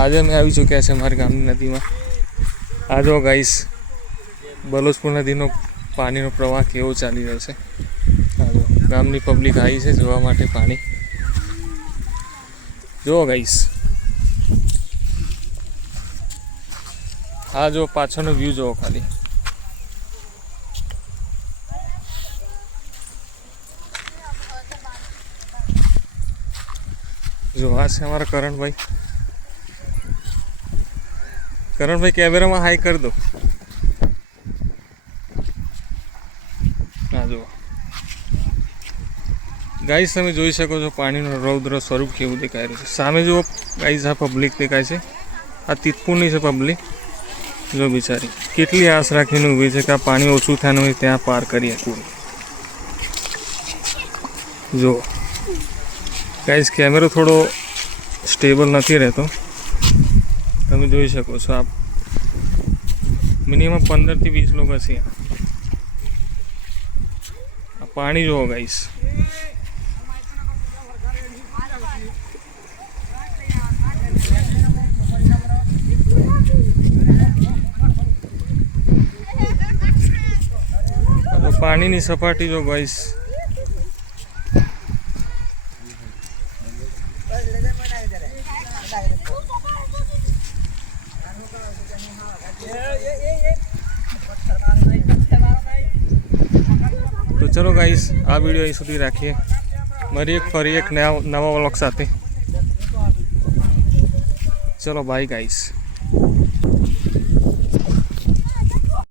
આજે અમે આવી ચૂક્યા છે અમારી ગામની નદીમાં। આ જો ગાઈસ બલોચપુર નદીનો પાણીનો પ્રવાહ કેવો ચાલી રહ્યો છે। આ જો ગામની પબ્લિક આવી છે જોવા માટે પાણી। જો ગાઈસ આ જો પાછળનો વ્યૂ જોવો ખાલી। जो आज से हमारा करण भाई कैमरा में हाई कर दो। हाँ जो गाइस તમે જોઈ શકો છો પાણીનો રૌદ્ર સ્વરૂપ કેવું દેખાઈ રહ્યું છે। સામે જો ગાઈસ આ પબ્લિક દેખાય છે, આ તીતપુરની છે પબ્લિક। જો બિચારી કેટલી આસ રાખીને ઊભી છે કે આ પાણી ઓછું થવાનું હોય ત્યાં પાર કરીએ પૂરું। જો गाइस कैमरा थोड़ो स्टेबल नहीं रहता, તમે જોઈ શકો છો। आप मिनिमम 15 થી 20 लोग हसे। आ पानी जो गाइस तो पानी नी सपाटी जो गाइस तो चलो गाइस आ वीडियो अहीं सुधी राखीए। मरी फरी एक नवा व्लॉग साथे। चलो बाय गाइस।